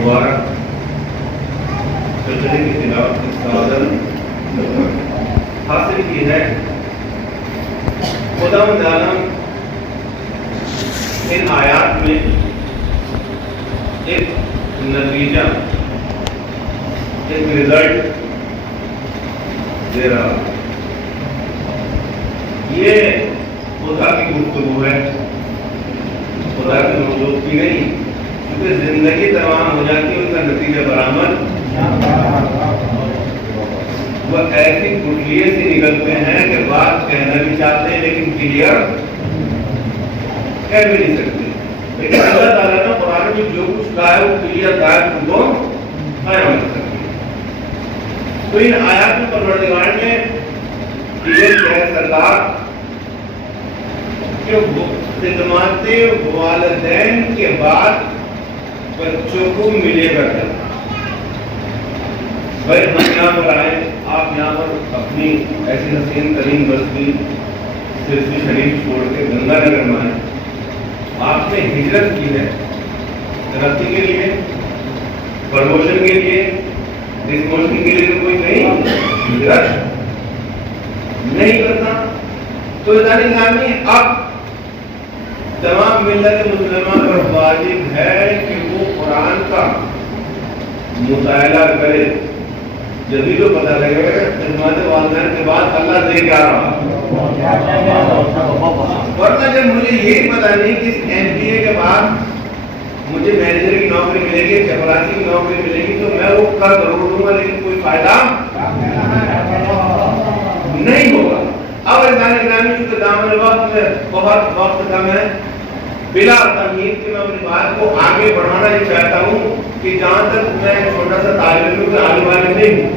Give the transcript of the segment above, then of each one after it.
مبارک سجدے کی تلاوت کی سعادت حاصل کی ہے۔ خداوند عالم ان آیات میں ایک نتیجہ، ایک رزلٹ دے رہا۔ یہ خدا کی گفتگو ہے، خدا کے موجود کی نہیں، کیونکہ زندگی تمام ہو جاتی ہے، اس کا نتیجہ برآمد وہ ایسی گٹھلیے سے نکلتے ہیں کہ بات کہنا بھی چاہتے ہیں لیکن کلیئر کہہ بھی نہیں سکتے۔ لیکن اللہ تعالیٰ نے قرآن میں جو کچھ کہا ہے وہ کلیئر کہا ہے، ان کو قائم کر سکتے ہیں۔ تو ان آیات میں پروردگار نے یہ کہہ سرکار کہ خدمات والدین کے بعد بچوں کو ملے گا کیا؟ بھائی ہم یہاں پر آئے، آپ یہاں پر اپنی ایسی حسین ترین بستی سرسی شریف چھوڑ کے گنگا نگر میں آئے، آپ نے ہجرت کی ہے ترقی کے لیے، پروموشن کے لیے، ڈسموشن کے لیے، تو کوئی نہیں ہجرت نہیں کرتا۔ تو ذاتی اب تمام ملت مسلمان پر واجب ہے کہ وہ قرآن کا مطالعہ کرے، جبھی تو پتہ لگے گا کہ خدمات والدین کے بعد اللہ دے کیا رہا۔ ورنہ جب مجھے یہی پتہ نہیں کہ اس MBA کے بعد مجھے مینیجر کی نوکری ملے گی، چپراسی کی نوکری ملے گی، تو میں وہ کر ضرور دوں گا لیکن کوئی فائدہ نہیں ہوگا۔ اب انسان گرامی چونکہ دامن وقت میں بہت وقت کم ہے، بلا تمہید کہ میں اپنی بات کو آگے بڑھانا ہی چاہتا ہوں کہ جہاں تک میں چھوٹا سا طالب علم کا عالم عالم نہیں ہوں،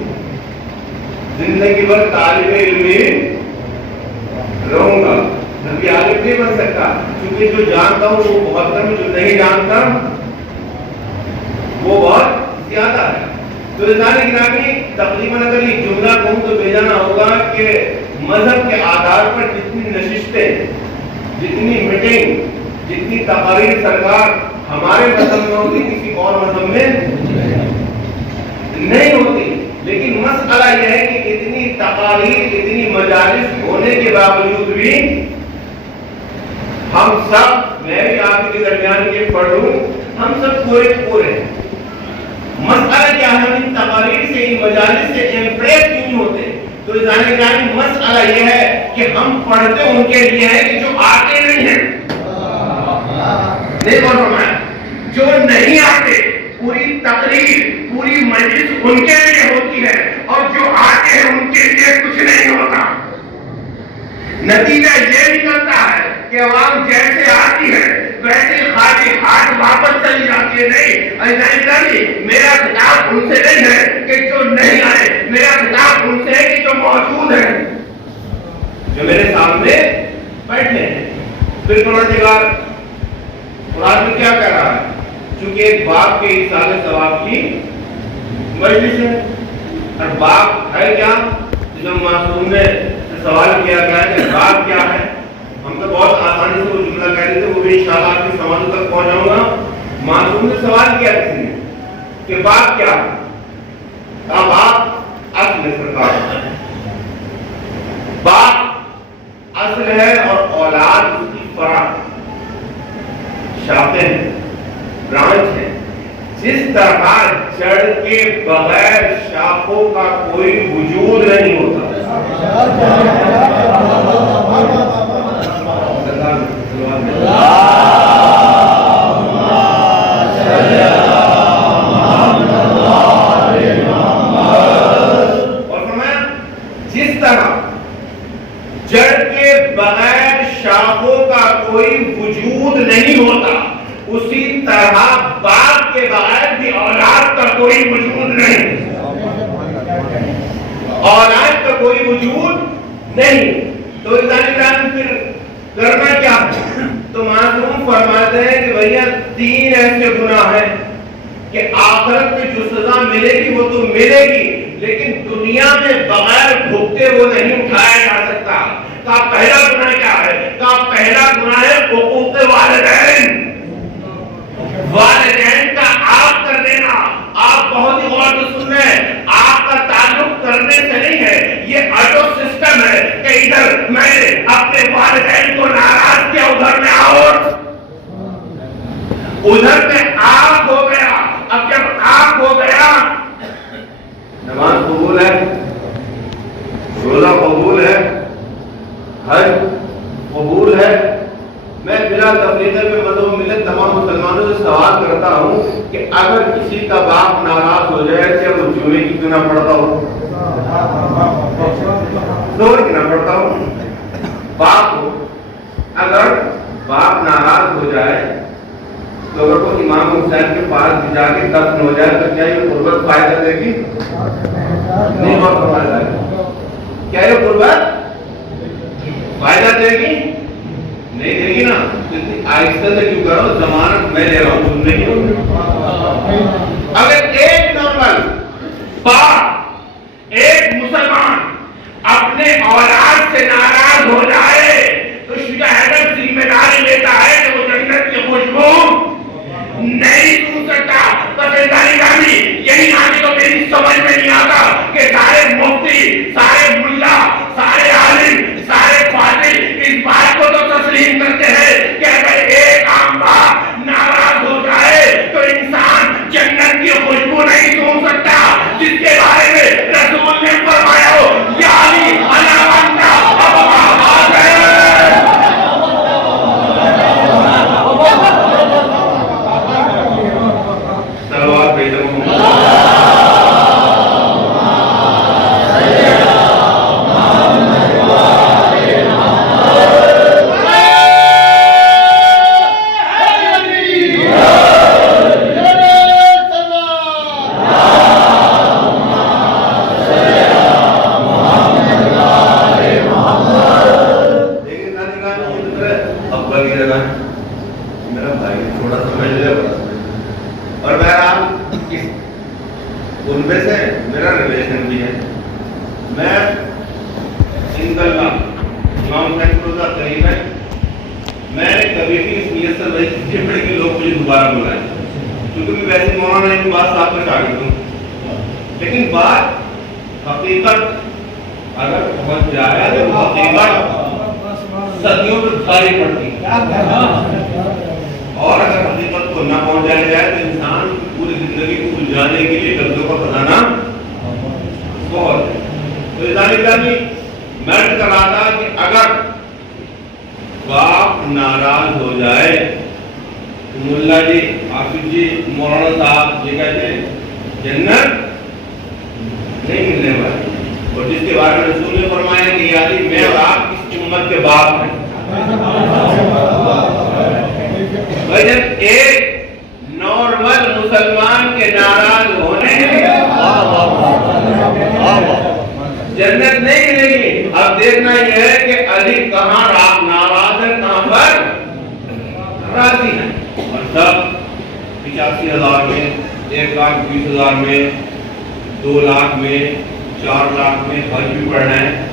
زندگی بھر طالب علم ہی رہوں گا، نبی عالم نہیں بن سکتا، کیونکہ جو جانتا ہوں وہ بہت کم، جو نہیں جانتا وہ بہت زیادہ ہے۔ تو انسان گرامی تقریباً اگر یہ جملہ کہوں تو بے جانا ہوگا کہ مذہب کے آدھار پر جتنی نشستیں، جتنی میٹنگ، جتنی تقاریر سرکار ہمارے مذہب میں ہوتی کسی اور مذہب میں نہیں ہوتی، لیکن مسئلہ یہ ہے کہ اتنی تقاریر، اتنی مجالس ہونے کے باوجود بھی ہم سب، میں بھی آپ کے درمیان یہ پڑھوں، ہم سب پورے ہیں۔ مسئلہ کیا ہے؟ ہم ان تقاریر سے، ان مجالس سے امپریس کیوں نہیں ہوتے؟ تو مسئلہ یہ ہے کہ ہم پڑھتے ان کے لیے ہیں کہ جو آتے نہیں ہیں، جو نہیں آتے، پوری تقریر، پوری مجلس ان کے لیے ہوتی ہے، اور جو آتے ہیں ان کے لیے کچھ نہیں ہوتا۔ نتیجہ یہ نکلتا ہے کہ عوام جیسے آتی ہے ویسے خالی ہاتھ واپس چلی جاتی ہے۔ نہیں، میرا خطاب ان سے نہیں ہے کہ جو نہیں آئے، میرا خطاب ان سے ہے کہ جو موجود ہیں، جو میرے سامنے بیٹھے ہیں۔ پھر پروردگار قرآن میں کیا کہہ رہا ہے؟ چونکہ ایک باپ کے ایصال ثواب کی مجلس ہے، اور باپ ہے کیا؟ جب معصوم نے سوال کیا گیا ہے کہ باپ کیا ہے، ہم تو بہت آسانی سے وہ جملہ کہہ رہے تھے، وہ بھی انشاءاللہ آپ کے سوالوں تک پہنچ جاؤں گا۔ معصوم نے سوال کیا کسی نے کہ باپ کیا ہے؟ کہا باپ اصل سرکار، باپ اصل ہے اور اولاد اس کی فرع، شاخیں ہیں، برانچ ہے۔ جس طرح جڑ کے بغیر شاخوں کا کوئی وجود نہیں ہوتا۔ اور فرمایا جس طرح جڑ کے بغیر شاخوں کا کوئی وجود نہیں ہوتا، اسی طرح باپ کے بغیر بھی اولاد کا کوئی وجود نہیں، اولاد کا کوئی وجود نہیں۔ تو انسان پھر کرنا کیا؟ تو معصوم فرماتے ہیں کہ بھیا 3 ایسے گناہ ہیں کہ آخرت میں جو سزا ملے گی وہ تو ملے گی، لیکن دنیا میں بغیر بھگتے وہ نہیں اٹھایا جا سکتا۔ کا پہلا گناہ کیا ہے؟ کا پہلا گناہ ہے حقوق والدین، والدین کا عاق کر دینا، ادھر میں آگ ہو گیا. اب جب آگ ہو گیا, نماز قبول ہے, روزہ قبول ہے, حج قبول ہے. میں بلا تفریق میں مذہب و ملت تمام مسلمانوں سے سوال کرتا ہوں کہ اگر کسی کا باپ ناراض ہو جائے کہ وہ جمعے کی کیوں نہ پڑھتا ہو, زور کی نہ پڑھتا ہو. باپ ہو, اگر باپ ناراض ہو جائے تو اگر وہ امام حسین کے پاس جا کے دفن ہو جائے تو کیا یہ قربت فائدہ دے گی؟ نہیں فائدہ دے گی. کیا یہ قربت فائدہ دے گی؟ نہیں دے گی نا. آہستہ سے کیوں کرو, ضمانت میں لے رہا ہوں, تم نہیں. اگر ایک نارمل باپ ایک مسلمان اپنے اولاد سے ناراض ہو جائے تو شجاعت ذمہ داری لیتا ہے کہ وہ جنت کی خوشبو نہیں سن سکتا. یہی آگے تو میری سمجھ میں نہیں آتا کہ سارے مفتی, سارے ملا, سارے عالم, سارے فاضل اس بات کو تو تسلیم کرتے ہیں کہ اگر ایک عام باپ ناراض ہو جائے تو انسان جنت کی خوشبو نہیں سن سکتا, جس کے بارے میں رسول نے فرمایا ہو یعنی لیکن بات حقیقت اگر پہنچ جائے تو حقیقت صدیوں میں بھاری پڑتی ہے, اور اگر حقیقت کو نہ پہنچایا جائے تو انسان پوری زندگی کو الجھانے کے لیے لفظوں کا خزانہ بہت ہے. تو ادارے میں کر رہا تھا کہ اگر باپ ناراض ہو جائے تو ملا جی, حافظ جی, مولانا صاحب یہ کہتے ہیں جنت نہیں ملنے والی. اور جس کے بارے میں رسول نے فرمایا کہ یعنی میں اور آپ اس امت کے باپ ہیں. بھائی جب ایک نارمل مسلمان کے ناراض ہونے جنت نہیں ملے گی. اب دیکھنا یہ ہے کہ علی کہاں ناراض ہے, کہاں پر راضی ہے. اور سب 85,000 میں, 1,20,000 میں, 2 لاکھ میں, 4 لاکھ میں حج بھی پڑھنا ہے,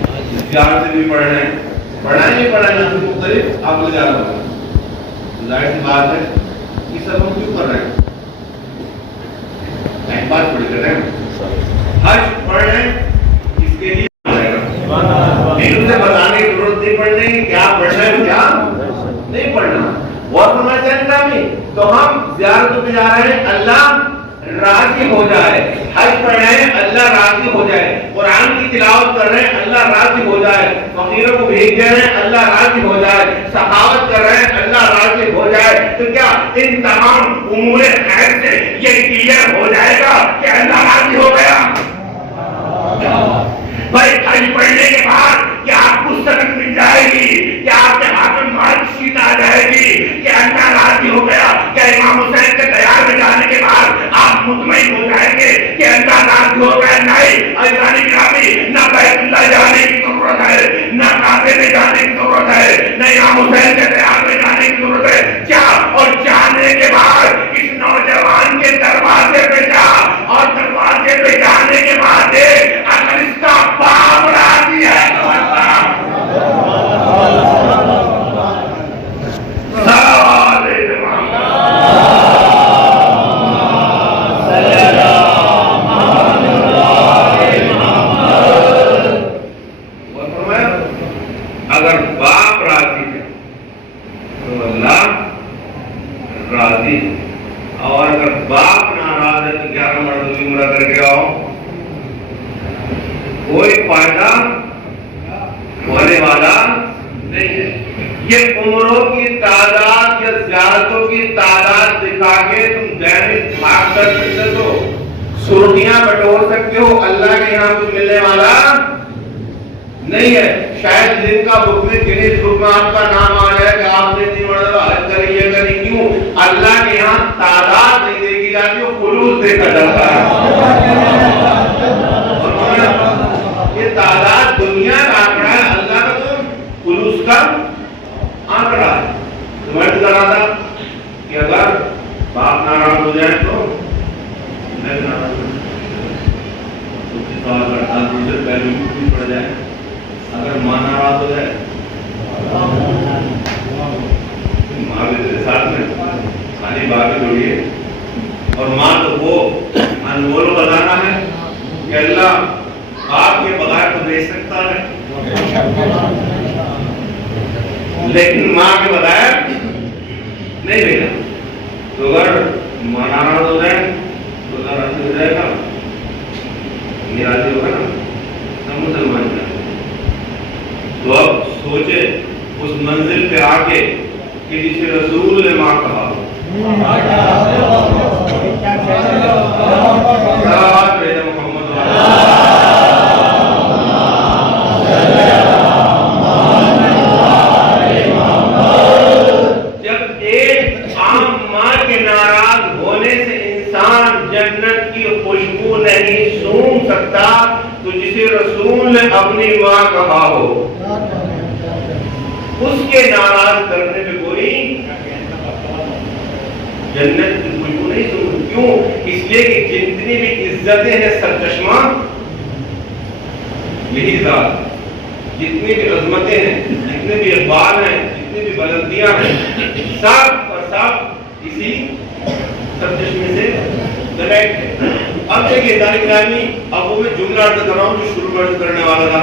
زیارت بھی پڑھنا ہے, پڑھنا ہی پڑھنا ہے مختلف. آپ لے جا رہے ہو, ظاہر سی بات ہے یہ سب ہم کیوں کر رہے ہیں؟ ٹائم پاس پڑھ کر رہے ہیں. حج پڑھ رہے ہیں اس کے لیے دین سے بتانے کی ضرورت نہیں پڑنے کی کیا پڑھنا ہے کیا نہیں پڑھنا. اور فرمایا جائے تو ہم زیارتوں پہ جا رہے ہیں اللہ راضی ہو جائے, حج پڑھ رہے ہیں اللہ راضی ہو جائے, قرآن کی تلاوت کر رہے ہیں اللہ راضی ہو جائے, فقیروں کو بھیج دے رہے ہیں اللہ راضی ہو جائے, سخاوت کر رہے ہیں اللہ راضی ہو جائے. تو کیا ان تمام امور خیر سے یہ کلیئر ہو جائے گا کہ اللہ راضی ہو گیا؟ بھائی حج پڑھنے کے بعد کیا آپ کو سند مل جائے گی, کیا آپ کے ہاتھ میں مارک شیٹ آ جائے گی کہ اللہ راضی ہو گیا؟ کیا امام حسین کے تیار میں جانے کے بعد آپ مطمئن ہو جائیں گے کہ اللہ راضی ہو گیا؟ نہیں. عزیزان گرامی, نہ بیت اللہ جانے کی ضرورت ہے, نہ کعبے میں جانے کی ضرورت ہے, نہ امام حسین کے تیار میں جانے کی ضرورت ہے. کیا اور جانے کے بعد اس نوجوان کے دروازے پہ جا, اور دروازے پہ جانے کے بعد اگر اس کا باپ راضی ہے تو اگر باپ راضی ہے تو اللہ راضی اور اگر باپ ناراض ہے تو 11 مردوں عمرہ کر کے آؤ، کوئی فائدہ ہونے والا نہیں ہے۔ یہ عمروں کی تعداد یا زیارتوں کی تعداد دکھا کے تم دینک بھاگ کر سکتے ہو، سرخیاں بٹور سکتے ہو، اللہ کے یہاں کچھ ملنے والا نہیں ہے۔ شاید جن کا بک میں گنیز بک میں آپ کا نام آ جائے کہ آپ نے 3 مرتبہ حج کری ہے کری، کیوں؟ اللہ کے یہاں تعداد نہیں دیکھی جاتی، وہ خلوص دیکھا جاتا ہے۔ یہ تعداد دنیا کا آنکڑا ہے، اللہ کا تو خلوص کا آنکڑا ہے۔ تو میں بتا رہا تھا کہ اگر باپ ناراض ہو جائے تو میں ناراض ہوں، کچھ سوال کرتا ہوں دوسرے پہلو بھی پڑ جائے۔ اگر ماں ناراض ہو جائے، ماں بھی تیرے ساتھ میں خالی باپ بھی جوڑی ہے، اور ماں تو وہ انمول خزانہ ہے کہ اللہ باپ کے بغیر تو دے سکتا ہے، لیکن ماں کے بغیر نہیں دے گا۔ تو اگر ماں ناراض ہو جائے تو اللہ راضی ہو جائے گا، یہ راضی ہوگا نا، سب مسلمان جائے۔ تو اب سوچے اس منزل پہ آ کے کہ جسے رسول نے ماں کہا، جب ایک عام ماں کے ناراض ہونے سے انسان جنت کی خوشبو نہیں سونگھ سکتا، تو جسے رسول نے اپنی ماں کہا ہو اس کے ناراض کرنے میں کوئی جنت کی خوشبو نہیں سنوں۔ کیوں؟ اس لیے کہ جتنی بھی عزتیں ہیں سرچشمہ یہی ذات، جتنی بھی عظمتیں ہیں، جتنے بھی اقبال ہیں، جتنی بھی بلندیاں ہیں، سب اور سب اسی سرچشمے سے کنیکٹ ہے۔ اب دیکھیے طالب علمی، اب وہ میں جملہ عرض کر رہا ہوں جو شروع کرنے والا تھا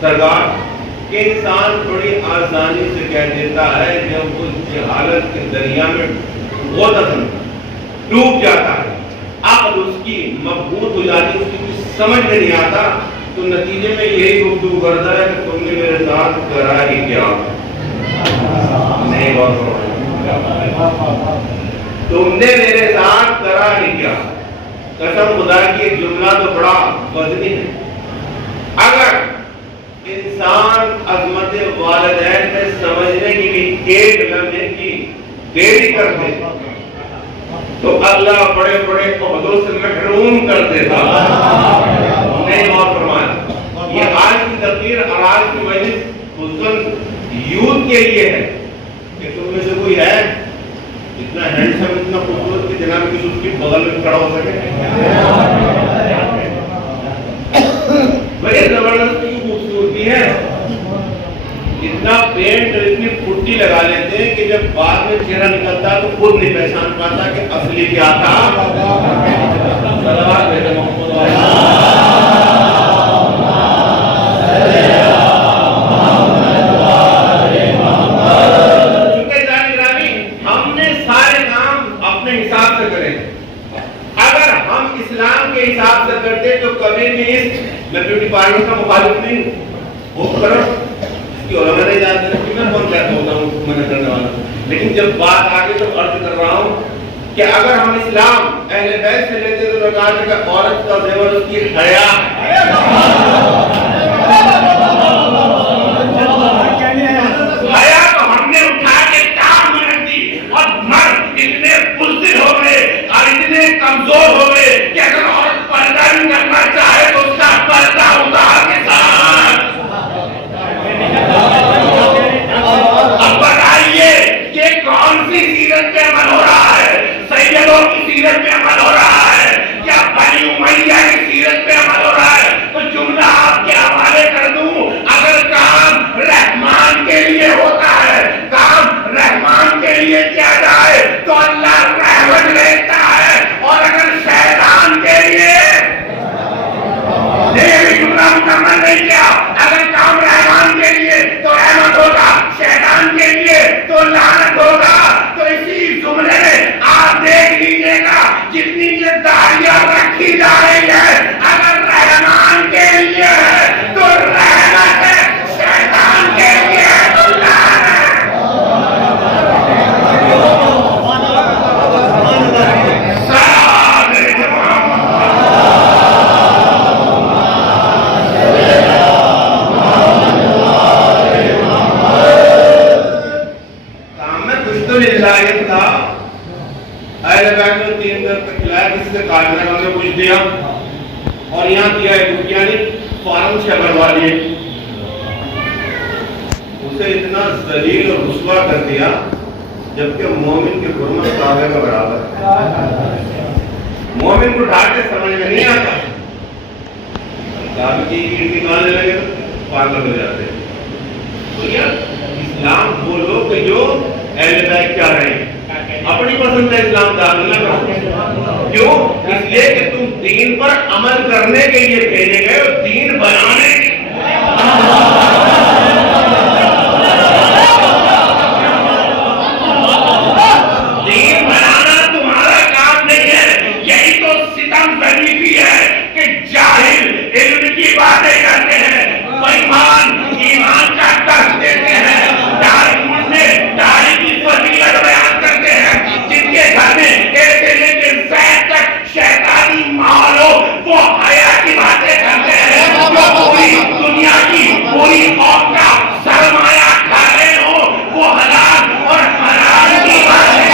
سرکار، کہ انسان بڑی آسانی سے کہہ دیتا ہے جب وہ جہالت کے دریا میں غوطہ ڈوب جاتا ہے، عقل اس کی مبہوت ہو جاتی ہے، اس کی کچھ سمجھ میں نہیں آتا، تو نتیجے میں یہی گفتگو کرتا ہے کہ تم نے میرے ساتھ کرا ہی کیا، نہیں بات تم نے میرے ساتھ کرا ہی کیا۔ قسم خدا کی ایک جملہ تو بڑا وزنی ہے۔ اگر انسان عظمت والدین میں سمجھنے کی بھی ایک لمحے کی دیری کر دے تو اللہ بڑے بڑے عہدوں سے محروم کر دیتا۔ نہیں اور فرمایا، یہ آج کی تقریر اور آج کی مجلس خصوصاً یوتھ کے لیے ہے کہ تم میں سے کوئی ہے اتنا ہینڈسم، اتنا خوبصورت کہ جناب کسی اس کی بغل میں کھڑا ہو سکے؟ بڑی زبردست کی خوبصورتی ہے، اتنا پینٹ اور اتنی پٹی لگا لیتے ہیں کہ جب بعد میں چہرہ نکلتا تو خود نہیں پہچان پاتا کہ اصلی کیا تھا۔ صلوات بھیجو محمد چونکہ جانی رامی ہم نے سارے کام اپنے حساب سے کرے، اگر ہم اسلام کے حساب سے کرتے تو کبھی بھی اس میں بیوٹی پارلر کا مخالف نہیں ہوں، وہ کرو اس کی علماء نہیں جانتے کہ میں کون کہتا ہوتا ہوں منع کرنے والا، لیکن جب بات آگے تو عرض کر رہا ہوں کہ اگر ہم اسلام اہل بیت سے لیتے تو کہا کہ عورت کا زیور اس کی حیا ہے، حیا تو ہم نے اٹھا کے کام میں رکھ دی، اور مرد اتنے بزدل ہو گئے اور اتنے کمزور ہو گئے کہ اگر عورت پردہ نہیں کرنا چاہے تو اس کا پردہ اتار کے ساتھ۔ اب بتائیے یہ کون سی سیرت پہ عمل ہو رہا ہے؟ سیدوں کی سیرت پہ عمل ہو رہا ہے یا بنی امیہ کی سیرت پہ عمل ہو رہا ہے؟ تو جملہ آپ کے حوالے کر دوں، اگر کام رحمان کے لیے ہوتا ہے، کام رحمان کے لیے کیا جائے تو اللہ رحمت لیتا ہے، اور اگر شیطان کے لیے جملہ مکمل نہیں کیا، اگر کام رحمان کے لیے تو رحمت ہوگا، شیطان کے لیے تو لعنت ہوگا۔ تو اسی جملے میں آپ قربانیاں رکھی جا رہی ہے، اگر رحمان کے لیے ہے تو رحمت ہے، شیطان کے لیے ہے تو لعنت ہے۔ کام میں کچھ تو للہیت تھا، اہل بیت کو 3 دن تک کھلایا، کسی سے کاٹنے کا انہیں کچھ دیا، اور یہاں کیا ہے دنیا نے فارم سے بھروا دیے، اسے اتنا ذلیل اور رسوا کر دیا جبکہ مومن کی حرمت کعبے کا برابر ہے۔ مومن کو ڈھانٹ کے سمجھ میں نہیں آتا، کعبے کی اینٹ نکالنے لگے تو پاگل ہو جاتے ہیں۔ تو یہ اسلام وہ لوگ کہ جو اہل بیت کیا رہے ہیں اپنی پسند کا اسلام داخل نہ کرو، کیوں؟ اس لیے کہ تم دین پر عمل کرنے کے لیے بھیجے گئے ہو، دین بنانے کے دین بنانا تمہارا کام نہیں ہے۔ یہی تو ستم ظریفی ہے کہ جاہل علم کی باتیں کرتے ہیں، بےایمان ایمان کا درس دیتے ہیں، داڑھی کی فضیلت بیان کرتے ہیں، جن کے گھر میں ایک سے لے کے زید تک شیطانی ماحول ہو وہ حیا کی باتیں کرتے ہیں، جو پوری دنیا کی پوری قوم کا سرمایہ کھا رہے ہو وہ حلال اور حرام کی باتیں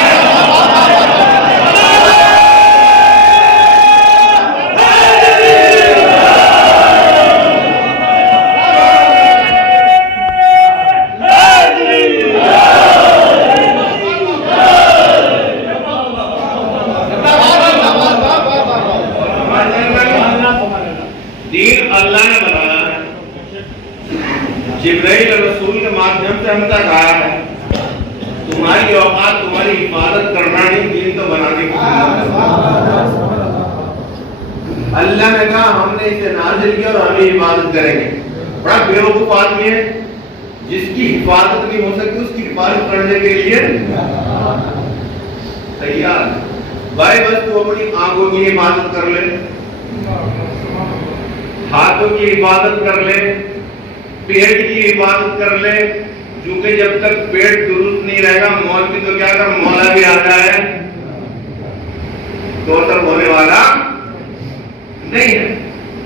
جبرائیل رسول کے مادھیم سے ہم تک آیا ہے۔ تمہاری اوقات تمہاری حفاظت کرنا نہیں، دین تو بنانے کی اللہ نے کہا ہم نے اسے نازل کیا اور ہم حفاظت کریں گے۔ بڑا بیوقوف آدمی ہے جس کی حفاظت نہیں ہو سکتی، اس کی حفاظت کرنے کے لیے تیار بھائی۔ بس تو اپنی آنکھوں کی حفاظت کر لے، ہاتھوں کی حفاظت کر لے، پیٹ کی حفاظت کر لے، کیونکہ جب تک پیٹ درست نہیں رہے گا موت کی تو کیا کر مولا بھی آتا ہے تو تک ہونے والا نہیں ہے۔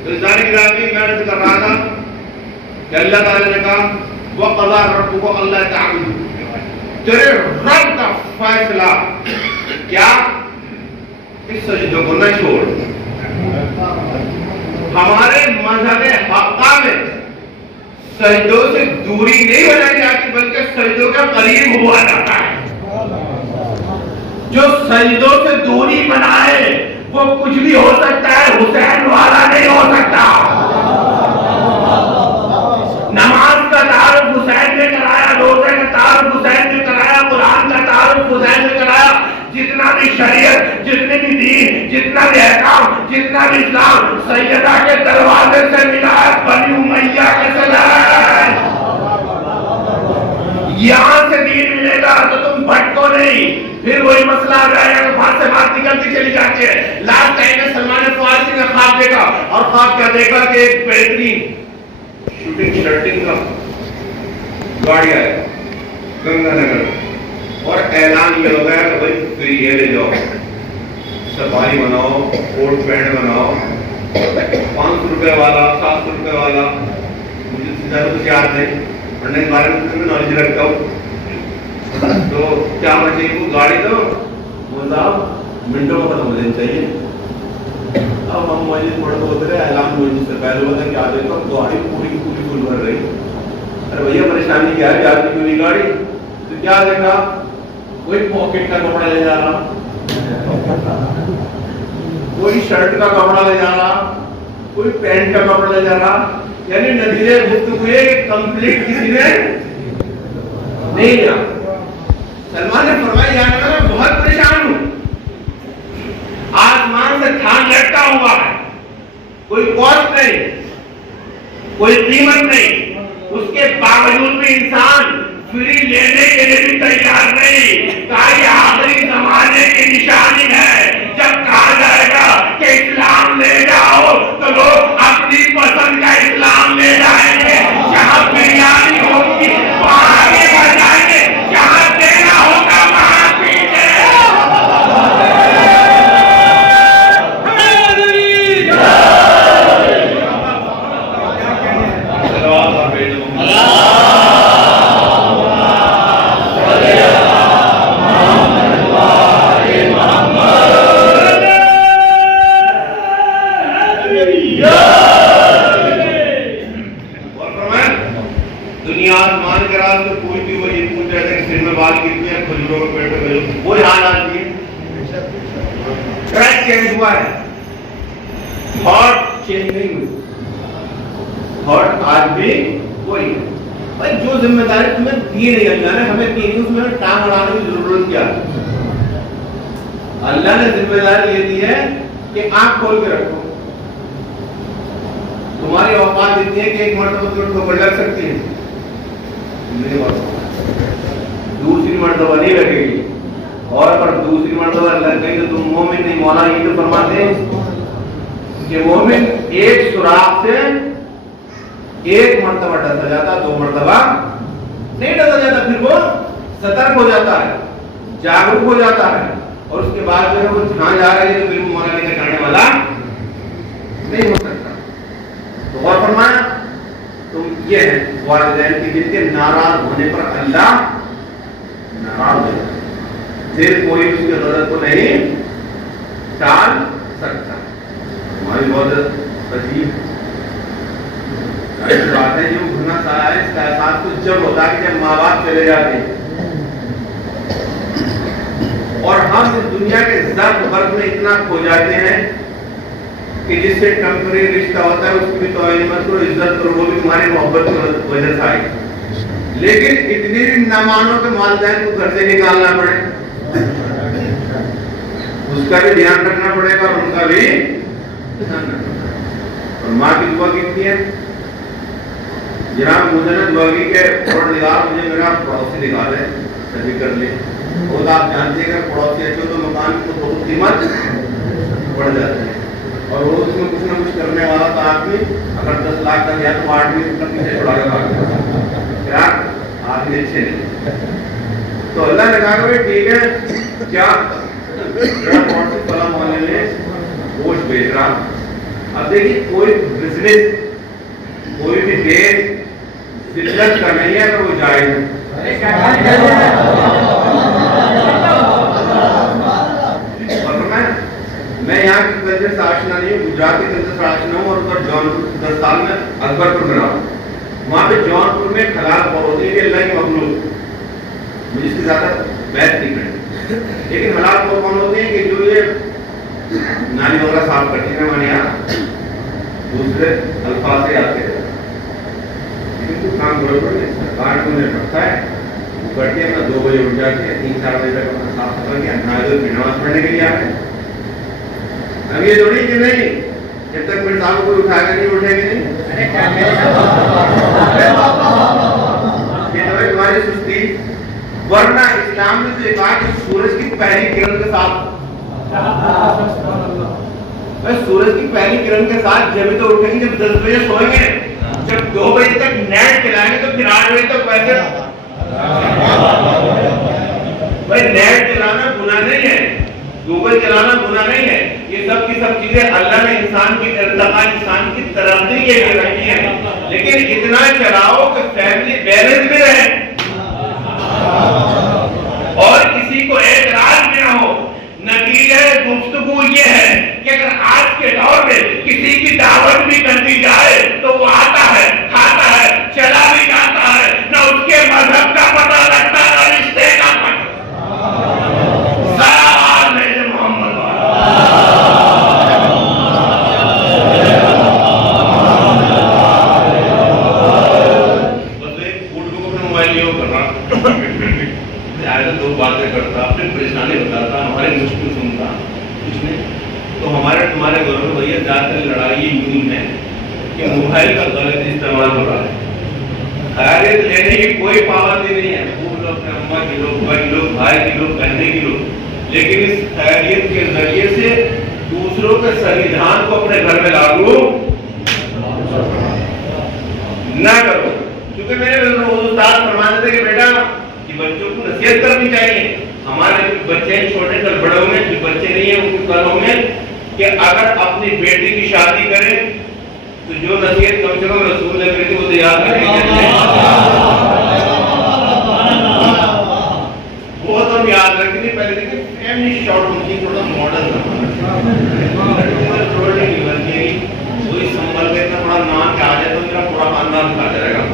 تو ذالک راوی میں عرض کر رہا تھا کہ اللہ تعالی نے کہا وَقَضَىٰ رَبُّكَ أَلَّا تَعْبُدُوا، تیرے رب کا فیصلہ کیا؟ اس سجدوں کو نہ چھوڑ۔ ہمارے مذہب حقہ میں سجدوں سے دوری نہیں بنائی جاتی بلکہ سجدوں کے قریب ہوا جاتا ہے۔ جو سجدوں سے دوری بنائے وہ کچھ بھی ہو سکتا ہے، حسین والا نہیں ہو سکتا۔ نماز کا تعارف حسین نے کرایا، روزے کا تعارف حسین نے کرایا، قرآن کا تعارف حسین نے کرایا۔ جتنا بھی شریعت، جتنے بھی دین، جتنا بھی احکام، جتنا بھی اسلام سیدہ کے دروازے سے ملا ہے، بنی امیہ کے سلام۔ یہاں سے دین ملے گا تو تم بھٹکو نہیں، پھر وہی مسئلہ آ جائے گا کہ بات سے بات نکلتی چلی جاتی ہے۔ لاسٹ ٹائم میں سلمان فارسی نے خواب دیکھا، اور خواب کیا دیکھا کہ ایک بہترین شوٹنگ شرٹنگ کا گاڑی آئے گنگا نگر، اور اعلان یہ ہو گیا کہ بھائی فری یہ لے جاؤ، سفاری بناؤ، کوٹ پینٹ بناؤ، 500 روپے والا، 700 روپے والا، مجھے زیادہ کچھ یاد نہیں، پڑھنے کے بارے میں نالج رکھتا ہوں۔ تو کیا ہونا چاہیے وہ گاڑی تو وہ صاحب منٹوں میں ختم ہو جانی چاہیے۔ اب ہم مسجد تھوڑا سا اترے، اعلان مسجد سے پہلے ہوتا کہ آگے تو گاڑی پوری پوری فل بھر رہی۔ ارے بھیا پریشانی کیا ہے، آدمی کیوں نہیں گاڑی؟ تو کیا دیکھا، کوئی پاکٹ کا کپڑا لے جا رہا، کوئی شرٹ کا کپڑا لے جا رہا، کوئی پینٹ کا کپڑا لے جا رہا، یعنی نتیجے گفتگو ہے کہ کمپلیٹ کسی نے نہیں لیا۔ سلمان نے فرمایا یا نبی میں بہت پریشان ہوں، آسمان سے تھان لٹکا ہوا ہے، کوئی کاسٹ نہیں، کوئی قیمت نہیں، اس کے باوجود بھی انسان فری لینے کے لیے بھی تیار نہیں۔ کہا یہ آخری زمانے کی نشانی ہے جب کہا جائے گا کہ ہوا ہے, تھاٹ چینج نہیں ہوئی, تھاٹ آج بھی وہی ہے. بھائی جو ذمہ داری تمہیں دی نہیں اللہ نے, ہمیں دی نہیں, اس میں ٹانگ اڑانے کی ضرورت کیا ہے؟ اللہ نے ذمہ داری یہ دی ہے کہ آنکھ کھول کے رکھو. تمہاری اوقات اتنی ہے کہ ایک مرتبہ تمہیں ٹھوکر لگ سکتی ہے, دوسری مرتبہ نہیں لگے گی, اور پر دوسری مرتبہ لگ گئی تو تم مومن نہیں. مولا یہ تو فرماتے ہیں کہ مومن ایک سوراخ سے ایک مرتبہ ڈسا جاتا, دو مرتبہ نہیں ڈسا جاتا, پھر وہ سترک ہو جاتا ہے, جاگروک ہو جاتا ہے, اور اس کے بعد جو ہے وہ جہاں جا رہی ہے تو بالکل مولا لے کے جانے والا نہیں ہو سکتا. تو غور فرمایا, تو یہ ہے والدین کی جن کے ناراض ہونے پر اللہ ناراض ہو جاتا ہے, پھر کوئی اس کی غلط کو نہیں ٹال سکتا. ہماری بہت عجیب بات ہے, جو گھرنا سارا ہے اس کا احساس کچھ جب ہوتا ہے کہ جب ماں باپ چلے جاتے ہیں اور ہم اس دنیا کے ضرب برق میں اتنا کھو جاتے ہیں کہ جس سے ٹیمپرری رشتہ ہوتا ہے اس کی بھی توجہ مت کرو, عزت کرو, وہ بھی تمہاری محبت کی وجہ سے آئے. لیکن اتنی بھی نہ مانو کہ والدین کو گھر سے نکالنا پڑے, اس کا بھی دھیان رکھنا پڑے گا اور ان کا بھی دھیان رکھنا. اور ماں کی دعا کتنی ہے جناب, مجھے نے دعا کی کہ پروردگار مجھے میرا پڑوسی دکھا دے, شادی کر لے. وہ آپ جانتے ہیں کہ پڑوسی اچھے تو مکان کی تو قیمت بڑھ جاتی ہے, اور وہ اس میں کچھ نہ کچھ کرنے والا تھا آدمی, اگر 10 لاکھ کا دیا تو 8 بھی پیچھے چھوڑا کے بھاگ جاتا, کیا آدمی اچھے نہیں. تو اللہ نے کہا کہ ٹھیک ہے, کیا سلام والے نے گوشت بیچ رہا. اب دیکھیے کوئی بزنس کوئی بھی دیش ذلت کا نہیں ہے اگر وہ جائز ہے. میں یہاں کے کلچر سے آشنا نہیں ہوں, گجرات کے کلچر سے آشنا ہوں, اور ادھر جونپور 10 سال میں اکبر پور میں رہا ہوں. وہاں پہ جونپور میں حلال خور ہوتی ہے کہ اللہ کی مخلوق, مجھے اس کی زیادہ بحث نہیں کرنی, لیکن حلال خور کون ہوتے ہیں کہ جو یہ نالی وغیرہ صاف کرتی ہیں, ہمارے یہاں دوسرے الفاظ سے یاد کرتے ہیں, لیکن کچھ کام برابر نہیں, سرکار کو انہیں پڑتا ہے, وہ کرتی ہے اپنا 2 بجے اٹھ جاتی ہے, 3-4 بجے تک اپنا صاف ستھرا کیا, نماز پڑھنے کے لیے آ رہے ہیں. اب یہ تھوڑی کہ نہیں جب تک میرے صاحب کو اٹھا کے نہیں اٹھے گی نہیں, یہ تو تمہاری سستی. ورنہ اسلام نے تو کہا کہ سورج کی پہلی کرن کے ساتھ, سورج کی پہلی کرن کے ساتھ جب تو اٹھیں گے جب 10 بجے سوئیں گے, جب 2 بجے تک نیٹ چلائیں گے تو پھر 8 بجے تک ویسے. بھائی نیٹ چلانا گناہ نہیں ہے, گوگل چلانا گناہ نہیں ہے, یہ سب کی سب چیزیں اللہ نے انسان کی ارتقاء, انسان کی ترقی کے لیے رکھی ہیں, لیکن اتنا چلاؤ کہ فیملی بیلنس میں رہے اور کسی کو اعتراض بھی نہ ہو. نتیجہ گفتگو یہ ہے کہ اگر آج کے دور میں کسی کی دعوت بھی کر دی جائے تو وہ آتا ہے, کھاتا ہے, چلا بھی جاتا ہے, نہ اس کے مذہب کا پتہ لگتا ہے نہ رشتے کا پتہ. پریشانی بتاتا, ہمارے مشکل سنتا, کچھ نہیں. تو ہمارے تمہارے گھروں میں بھیا زیادہ تر لڑائی یوں ہے کہ موبائل کا غلط استعمال ہو رہا ہے. خیریت لینے کی کوئی پابندی نہیں ہے, وہ لوگ اپنے اماں کی لوگ, ابا کی لوگ, بھائی کی لوگ, بہنے کی لوگ, لیکن اس خیریت کے ذریعے سے دوسروں کے سنویدھان کو اپنے گھر میں لاگو نہ کرو. کیونکہ میرے استاد فرماتے تھے کہ بیٹا کہ بچوں کو نصیحت کرنی چاہیے. ہمارے بچے چھوٹے کل بڑے ہوں گے, جو بچے نہیں ہیں ان کو کل ہوں گے کہ اگر اپنی بیٹی کی شادی کریں تو جو نصیحت کم سے کم رسول نے کری تھی وہ تو یاد رکھیں. وہ تو ہم یاد رکھیں. پہلے دیکھیں فیملی شارٹ ہوتی, تھوڑا ماڈرن کوئی سنبھل کے اتنا بڑا نام کہ آ جائے تو میرا پورا خاندان کھا جائے گا.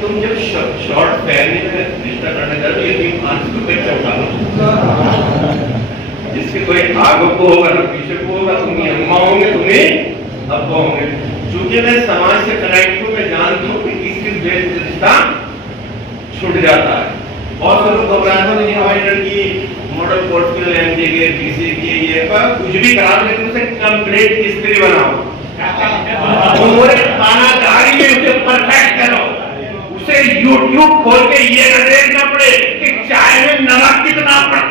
تم جب شارٹ فیملی میں رشتہ کرنے جاتے ہو, یہ 3 5 روپے چوکا جس کے کوئی آگے کو ہوگا نہ پیچھے کو ہوگا, تمہیں اماں ہوں گے تمہیں ابا ہوں گے. چونکہ میں سماج سے کنیکٹ ہوں, میں جانتا ہوں کہ اس کے بیس رشتہ چھوٹ جاتا ہے. بہت سے لوگ گھبراتے ہیں ہماری لڑکی ماڈل کورس کے ایم ڈی کے بی سی کے یہ پر کچھ بھی کرا لیکن اسے کمپلیٹ استری بناؤ, امور خانہ داری میں اسے پرفیکٹ کرو. اسے یوٹیوب کھول کے یہ نہ دیکھنا پڑے کہ چائے میں نمک کتنا پڑا,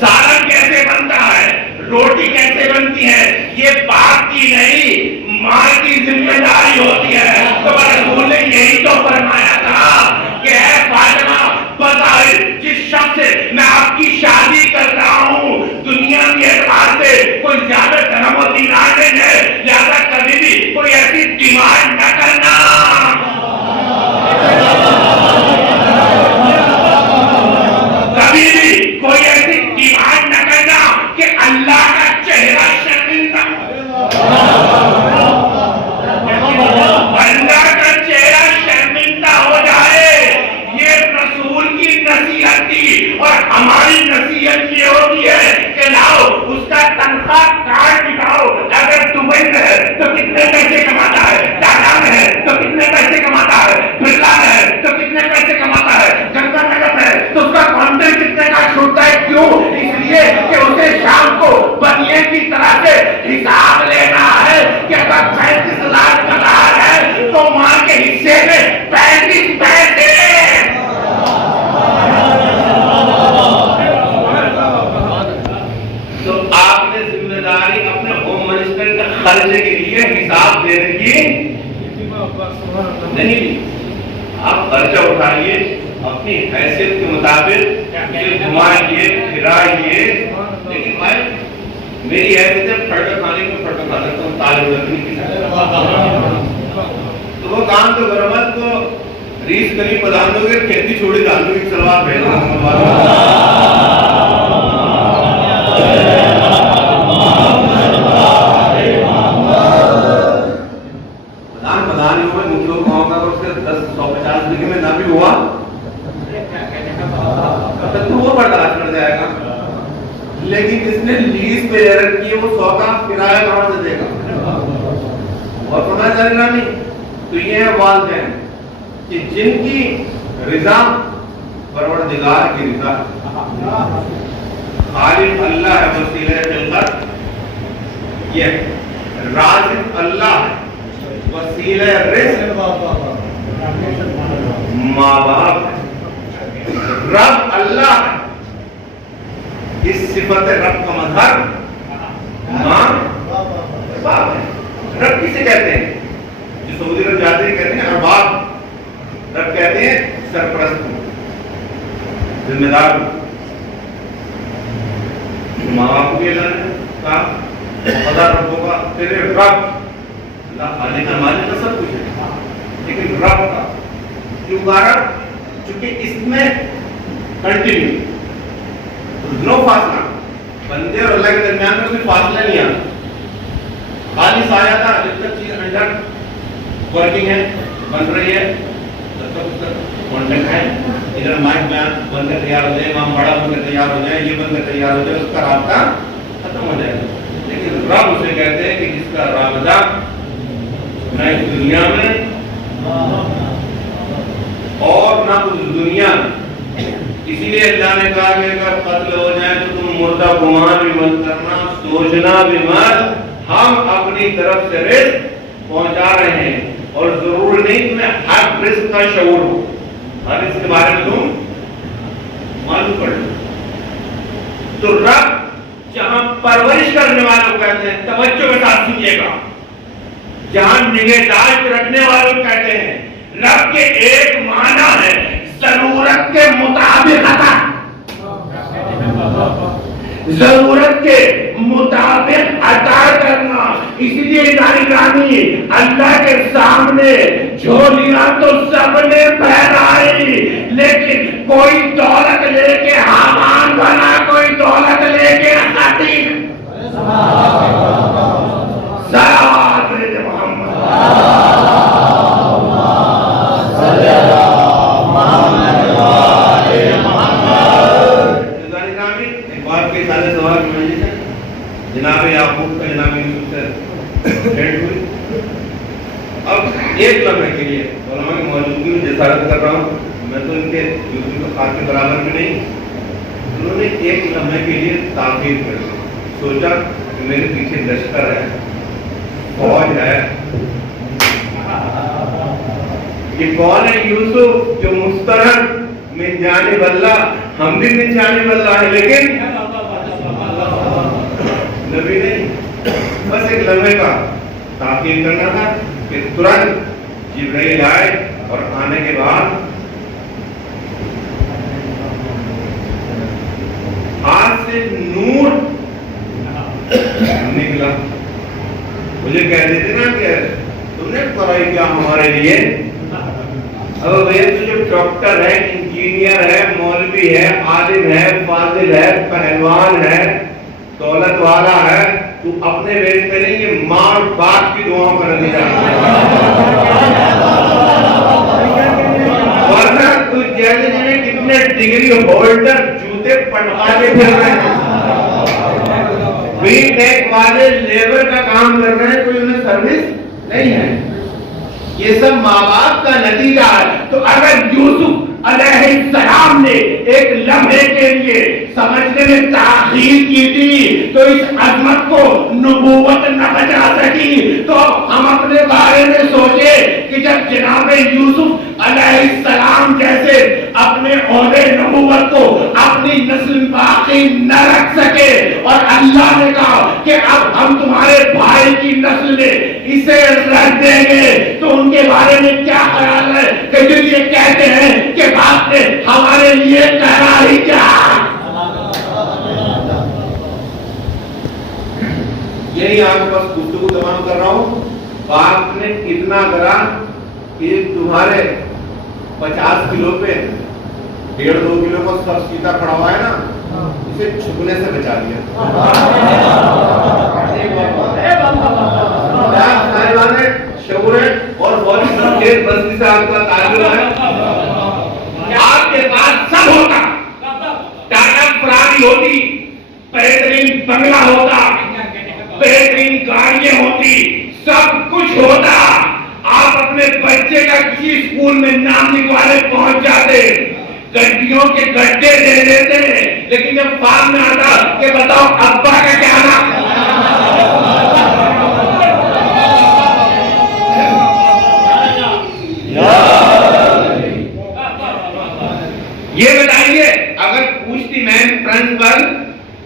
سالن کیسے بنتا ہے, روٹی کیسے بنتی ہے, یہ باپ کی نہیں ماں کی ذمہ داری ہوتی ہے. تو رسول نے یہی تو فرمایا تھا کہ اے فاطمہ بظاہر جس شخص سے میں آپ کی شادی کر رہا ہوں دنیا کے اعتبار سے کوئی زیادہ درہم و دینار نہیں ہے, لہذا کبھی بھی کوئی ایسی ڈیمانڈ نہ کرنا, کبھی بھی کوئی ایسی ڈیمانڈ نہ کرنا کہ اللہ کا چہرہ شرمندہ, اللہ کا چہرہ شرمندہ ہو جائے. یہ رسول کی نصیحت تھی اور ہماری نصیحت یہ ہوتی ہے کہ لاؤ اس کا تنخواہ کارڈ دکھاؤ, اگر دبئی میں ہے تو کتنے پیسے کماتا ہے, ٹاٹا میں ہے تو کتنے پیسے کماتا ہے, برلا میں ہے تو کتنے پیسے کماتا ہے, گنگا نگر میں ہے تو اس کا کانٹینٹ کتنے کا چھوٹتا ہے. کیوں؟ اس لیے کہ اسے شام کو بنیے کی طرح سے حساب لینا ہے کہ اگر 35,000 کا لاج ہے تو ماں کے حصے میں 35 پیسے. تو آپ نے ذمہ داری اپنے ہوم منسٹر کا خرچے کے لیے حساب دینے کی نہیں, آپ خرچہ اٹھائیے اپنی حیثیت کے مطابق گھمائیے پھرائیے, لیکن بھائی میری حیثیت ہے پھٹا کھانے میں پھٹا کھا سکتا ہوں, تعلق رکھنے کی تو وہ کام تو برمت کو ریس کری پدان دو گے, کھیتی چھوڑی ڈال دو گی, سلوار پدان ہی ہوئے مجھ لوگ گاؤں کا اس کے 150 بیگھے میں نہ بھی ہوا تو وہ برداشت کر جائے گا, لیکن جس نے لیز پہ رکھی ہے وہ 100 کا کرایہ کہاں سے دے گا. اور سمجھ جائے نہیں. تو یہ ہے والدین کہ جن کی رضا پروردگار کی رضا, خالق اللہ ہے وسیلہ خلقت, یہ رازق اللہ ہے وسیلہ رزق ماں باپ ہے, رب اللہ ہے, اس صفت رب کا مظہر ماں باپ ہے. رب کسے کہتے ہیں؟ جو سعودی عرب جاتے ہیں کہتے ہیں ارباب, رب کہتے ہیں سرپرست کو, ذمہ دار کو. ماں باپ کو بھی اللہ نے کہا وفادار ربوں کا تیرے رب, اللہ خالق کا مالک کا سب کچھ ہے, لیکن رب کا کیوں کہا رب؟ چونکہ اس میں کنٹینیو نو فاصلہ, بندے اور اللہ کے درمیان میں کوئی فاصلہ نہیں آتا. خالص آیا تھا جب تک چیز انڈر ورکنگ ہے, بن رہی ہے, تب تک اس کا کانٹیکٹ ہے. ادھر مائک میں بن کر تیار ہو جائے, امام بڑا بن کر تیار ہو جائے, یہ بن کر تیار ہو جائے, اس کا رابطہ ختم ہو جائے گا. لیکن رب اسے کہتے ہیں کہ جس کا رابطہ نہ اس دنیا میں اور نہ اس دنیا میں. اسی لیے اللہ نے کہا کہ اگر قتل ہو جائے تو تم مردہ گمان بھی مت کرنا, سوچنا بھی مت, ہم اپنی طرف سے رزق پہنچا رہے ہیں اور ضرور نہیں تمہیں ہر رزق کا شعور ہو, ہر رزق کے بارے میں تم معلوم کر لو. تو رب جہاں پرورش کرنے والوں کہتے ہیں, توجہ کے ساتھ سنیے گا, جہاں نگہداشت رکھنے والوں کہتے ہیں, رب کے ایک معنی ہے ضرورت کے مطابق عطا, ضرورت کے مطابق عطا کرنا. اس لیے گرامی اللہ کے سامنے جھولیاں تو سب نے پھیلائی, لیکن کوئی دولت لے کے حامان بنا, کوئی دولت لے کے خطیب. صلوات محمد محمد کے لیے علماء کی موجودگی میں جسارت کر رہا ہوں، میں تو ان کے یوسف کے خاک کے برابر بھی نہیں. انہوں نے ایک لمحے کے لیے تاخیر کر دی، سوچا کہ میرے پیچھے لشکر ہے، فوج ہے. یہ کون ہے؟ یوسف جو مسترد من جانب اللہ، ہم بھی من جانب اللہ ہے لیکن نبی نہیں. بس ایک لمحے کا تاخیر کرنا تھا کہ ترنت جبرائیل آئے اور آنے کے بعد ہاتھ سے نور نکلا. مجھے کہتے تھے نا کہ تم نے پڑھائی کیا ہمارے لیے؟ اب بھیا تو جو ڈاکٹر ہے، انجینئر ہے، مولوی ہے، عالم ہے، فاضل ہے، پہلوان ہے، دولت والا ہے، تو اپنے بیس میں نہیں، یہ ماں اور باپ کی دعاؤں کا نتیجہ. ورنہ تو جیسے جنہیں کتنے ڈگری ہولڈر جوتے پٹکا کے پھر رہے ہیں، بی ٹیک والے لیبر کا کام کر رہے ہیں، کوئی انہیں سروس نہیں ہے. یہ سب ماں باپ کا نتیجہ ہے. تو اگر یوسف علیہ السلام نے ایک لمحے کے لیے سمجھنے میں تاخیر کی تھی تو اس عظمت کو نبوت نہ بچا سکی. تو ہم اپنے بارے میں سوچے کہ جب جناب یوسف علیہ السلام جیسے اپنے عہدے نبوت کو اپنی نسل باقی نہ رکھ سکے اور اللہ نے کہا کہ اب ہم تمہارے بھائی کی نسل میں اسے رکھ دیں گے، تو ان کے بارے میں کیا خیال ہے کہ جو یہ کہتے ہیں کہ باپ نے ہمارے لیے کہا ہی کیا. یہی آپ کے پاس گفتگو تمام کر رہا ہوں. باپ نے اتنا کرا کہ تمہارے 50 کلو پہ 1.5-2 کلو کا سب سیدھا کھڑا ہوا ہے نا، اسے چھپنے سے بچا دیا. شعور ہے اور بستی سے آپ کا تعلق ہے. آپ کے پاس سب ہوتا، ٹاٹا فراری ہوتی، بہترین بنگلہ ہوتا، بہترین گاڑیاں ہوتی، سب کچھ ہوتا. آپ اپنے بچے کا کسی اسکول میں نام لکھوانے پہنچ جاتے، گڈیوں کے گڈھے دے دیتے، لیکن جب بات میں آتا کہ بتاؤ ابا کا کیا نام، یہ بتائیے اگر پوچھتی میں پرنسپل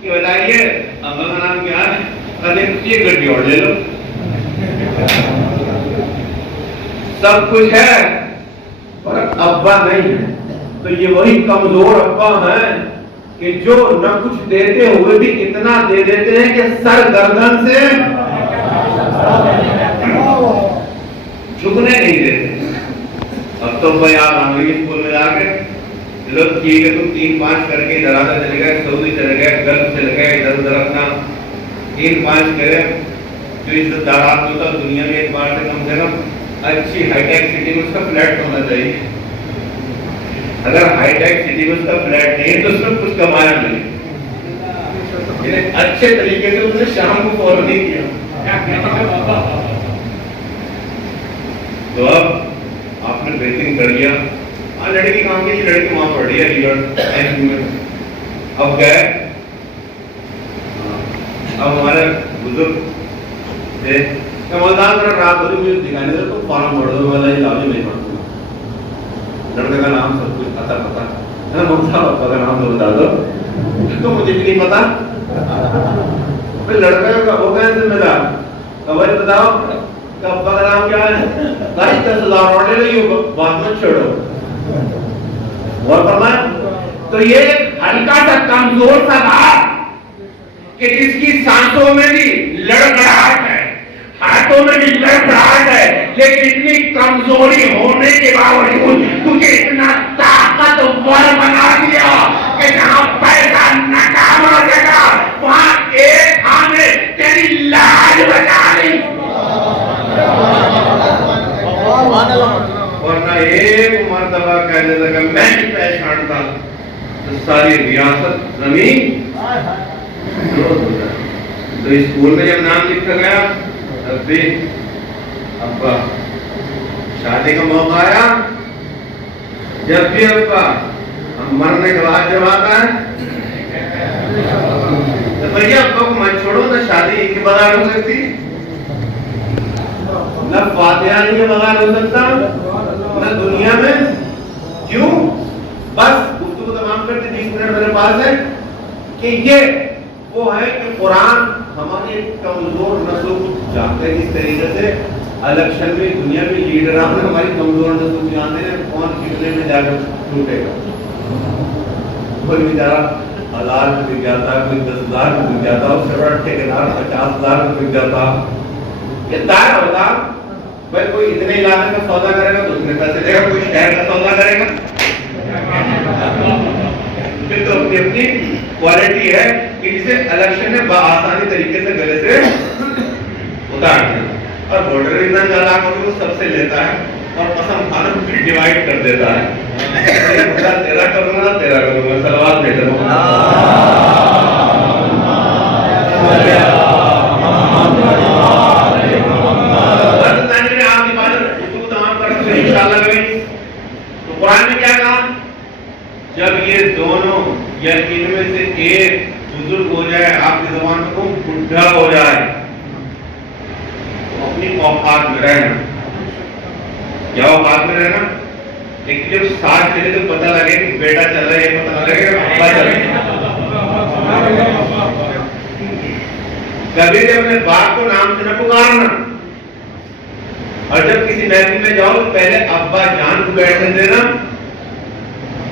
کہ بتائیے ابا کا نام کیا ہے، یہ گڈی اور لے لو. سب کچھ ہے اور ابا نہیں ہے. تو یہ وہی کمزور ابا ہیں کہ جو نہ کچھ دیتے ہوئے بھی اتنا دے دیتے ہیں کہ سر گردن سے جھکنے نہیں دیتے. اب تو بھائی آپ انگریزی اسکول میں جا کے لوگ ٹھیک ہے تم 3-5 کر کے ادھر آدھا چلے گئے، سعودی چلے گئے، گلف چلے گئے، ادھر ادھر اپنا 3-5 کرے. جو عزت دار آدمی ہوتا دنیا میں ایک بار سے کم اچھی ہائی ٹیک سٹی میں اس کا فلیٹ ہونا چاہیے. اگر ہائی ٹیک سٹی میں اس کا فلیٹ نہیں تو اس میں کچھ کمایا نہیں. اچھے طریقے سے اس نے شام کو فالو نہیں کیا. تو اب آپ نے بہترین کر لیا. لڑکی کام کی لڑکی وہاں پڑھ رہی ہے علی گڑھ میں. اب گئے، اب ہمارے بزرگ تھے رات بھر مجھے دکھانے دے تو فارم بھر دو والا یہ لاؤ نہیں پڑھتا. لڑکے کا نام سب کچھ پتا ابا کا نام تو بتا دو تو مجھے بھی نہیں پتا. پھر لڑکا کا وہ کہاں سے ملا خبر بتاؤ کہ ابا کا نام کیا ہے. بھائی 10,000 اور لے لو، بات مت چھوڑو. اور فرمایا تو یہ ہلکا سا کمزور سا بات کہ جس کی سانسوں میں بھی لڑکڑاہٹ ہے، ہاتھوں میں بھی لڑکڑاہٹ ہے، لیکن اتنی کمزوری ہونے کے باوجود تجھے اتنا طاقتور بنا دیا کہ جہاں پیسہ ناکام ہو سکا وہاں ایک آنے تیری لاج بچا لی. ورنہ ایک مرتبہ کہہ دیتا کہ میں ہی پہچانتا تو ساری ریاست زمین. تو اسکول میں جب نام لکھا گیا تب بھی ابا شادی کا موقع آیا جب بھی آپ کا مرنے کے بعد جب آتا ہے تو بھیا ابا کو مت چھوڑو نہ شادی کے بغیر ہو سکتی نہ فاتحہ کے بغیر ہو سکتا نہ دنیا میں کیوں بس گفتگو تمام کرتے 20 منٹ میرے پاس ہے کہ یہ وہ ہے کہ قرآن ہماری کمزور نسل کو جانتے ہیں اس طریقے سے الیکشن میں دنیا میں لیڈران ہماری کمزور نسل کو جانتے ہیں کون کتنے میں جا کر ٹوٹے گا کوئی بیچارہ 1000 میں بک جاتا ہے کوئی 10,000 میں بک جاتا ہے اس سے بڑا ٹھیکیدار 50,000 میں بک جاتا یہ دائرہ ہوتا بھائی کوئی اتنے علاقے کا سودا کرے گا تو اتنے پیسے دے گا کوئی شہر کا سودا کرے گا پھر تو اپنی اپنی کوالٹی ہے کہ جسے الیکشن میں بآسانی طریقے سے گلے سے اتار دیں اور ووٹر اتنا چالاک ہو وہ سب سے لیتا ہے اور قسم کھانا پھر ڈیوائڈ کر دیتا ہے تیرا کروں گا صلوات بھیجو انشاءاللہ کبھی تو قرآن نے کیا کہا جب یہ دونوں یا ان میں سے ایک بزرگ ہو جائے آپ کی زبان میں کوئی بڈھا ہو جائے تو اپنی اوقات میں رہنا کیا اوقات میں رہنا لیکن جب ساتھ چلے تو پتہ لگے کہ بیٹا چل رہا ہے پتہ لگے کہ ابا چل رہا ہے کبھی بھی اپنے باپ کو نام سے نہ پکارنا اور جب کسی محفل میں جاؤ تو پہلے ابا جان کو بیٹھنے دینا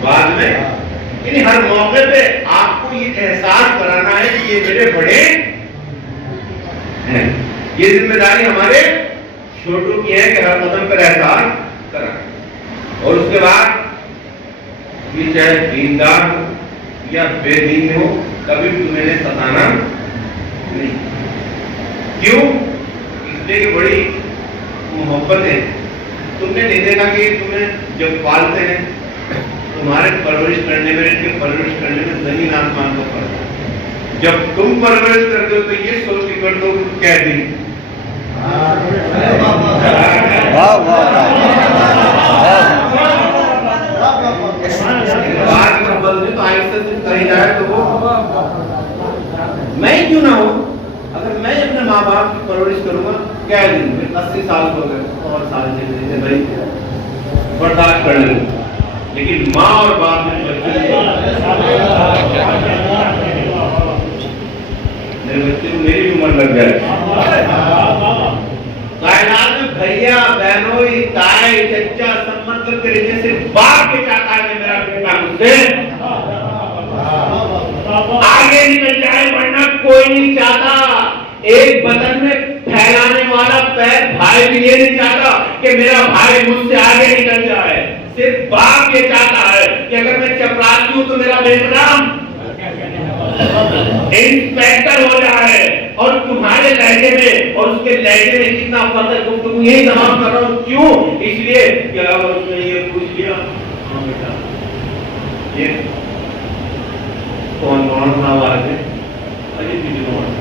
بعد میں یعنی ہر موقع پہ آپ کو یہ احساس کرانا ہے کہ یہ میرے بڑے ہیں یہ ذمہ داری ہمارے چھوٹوں کی ہے کہ ہر قدم پر احساس کرائیں اور اس کے بعد یہ چاہے دیندار ہو یا بے دین ہو کبھی بھی تمہیں ستانا نہیں کیوں اس لیے کہ بڑی محبت ہے تم نے نہیں دیکھا کہ تمہیں جب پالتے ہیں تمہارے پرورش کرنے میں ان کے پرورش کرنے میں زمین آسمان کا فرق ہے جب تم پرورش کرتے ہو تو یہ سوچ کے کرتے ہو کہ کہہ دی بات میں بدلے تو آہستہ سے کہیں جائے تو وہ میں کیوں نہ ہوں اگر میں اپنے ماں باپ کی پرورش کروں گا کیا دن میں 80 سال ہو گئے اور سال چلے بھائی برداشت کر لیں لیکن ماں اور باپ میں میرے بچے کو میری بھی عمر لگ جائے کائنات میں بھیا بہنوئی تائی چچا سب مطلب کے لیے صرف باپ کے چاہتا ہے کہ میرا بیٹا مجھ سے آگے نکل جائے ورنہ کوئی نہیں چاہتا ایک بدن میں پھیلانے والا پیر بھائی بھی یہ نہیں چاہتا کہ میرا بھائی مجھ سے آگے نکل جائے صرف باپ یہ چاہتا ہے کہ اگر میں چپراسی ہوں تو میرا بیٹا انسپیکٹر ہو جائے اور تمہارے لہجے میں اور اس کے لہجے میں کتنا فرق ہے گفتگو یہی تمام کر رہا ہوں کیوں اس لیے کہ اگر اس نے یہ پوچھ لیا ہاں بیٹا یہ کون کون آواز ہے اجی بھی جنوان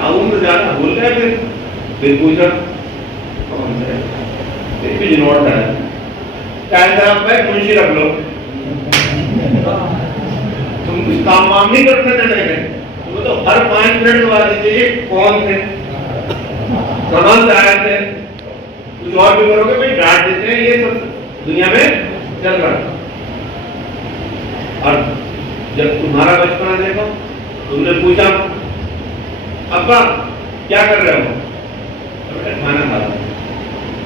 آؤں تو زیادہ بھول گئے پھر پوچھا کون ہے پھر بھی جنوان ہے کہتا ہے میں منشی رکھ لو تم کچھ کام وام نہیں کرتے تھے تم تو ہر 5 منٹ کے بعد دیجیے کون تھے کہاں سے آئے تھے کچھ اور بھی کرو گے بھائی ڈانٹ دیتے ہیں یہ سب دنیا میں چل رہا اور جب تمہارا بچپنا دیکھو تم نے پوچھا ابا کیا کر رہے ہو کھانا کھا رہا ہوں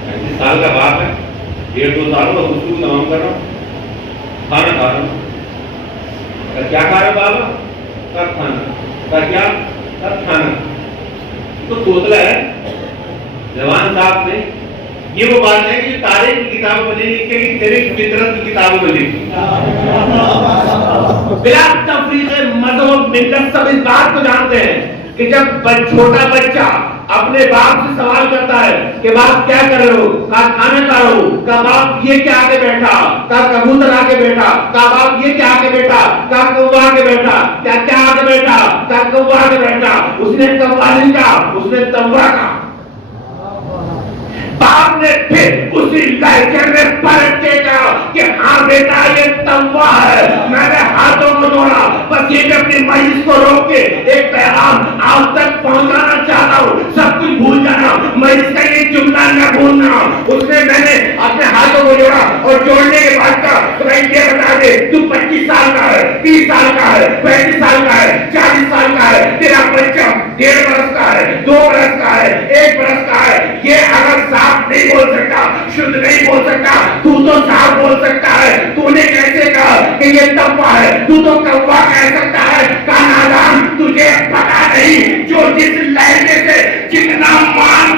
35 سال کا باپ ہے 1.5-2 سال کا گفتگو تمام کر رہا ہوں کھانا کھا رہا ہوں کیا کھا رہے بابا کب کھانا کیا کب کھانا تو توتلا ہے جوان صاحب نے یہ وہ بات ہے کہ تاریخ کی کتابوں میں نہیں لکھے کہ تیری فطرت کی کتابوں میں لکھی بلا تفریق مذہب ملت سب اس بات کو جانتے ہیں کہ جب چھوٹا بچہ اپنے باپ سے سوال کرتا ہے کہ باپ کیا کر رہے ہو کہا کھانا کھا رہا ہوں کہا باپ یہ کیا آگے بیٹھا کہا کبوتر آگے بیٹھا کہا باپ یہ کیا آگے بیٹھا کہا کوا آگے بیٹھا کیا آگے بیٹھا کہا کوا آگے بیٹھا اس نے کوا نہیں کہا اس نے توا کہا باپ نے پھر اسی لہجے میں پلٹ کے کہا کہ ہاں بیٹا یہ توا ہے. میں نے ہاتھوں کو جوڑا. بس یہ کہ اپنی مجلس کو روک کے ایک پیغام آپ تک پہنچانا چاہتا ہوں. سب کچھ بھول جانا, مجلس کا یہ جملہ نہ بھولنا. اس نے میں نے اپنے ہاتھوں کو جوڑا اور جوڑنے کے بعد کہا تو میں یہ بتا دے تو 25 سال کا ہے, 30 سال کا ہے, 35 سال کا ہے, 40 سال کا ہے, تیرا بچہ 1.5 برس کا ہے, 2 برس کا ہے, 1 برس کا ہے, یہ اگر صاحب نہیں بول سکتا, شدھ نہیں بول سکتا, تو صاحب بول سکتا ہے. تو نے کیسے کہا کہ یہ توا ہے, تو کوا کہہ سکتا ہے. کا نادان, تجھے پتا نہیں جو جس لہجے سے جتنا مان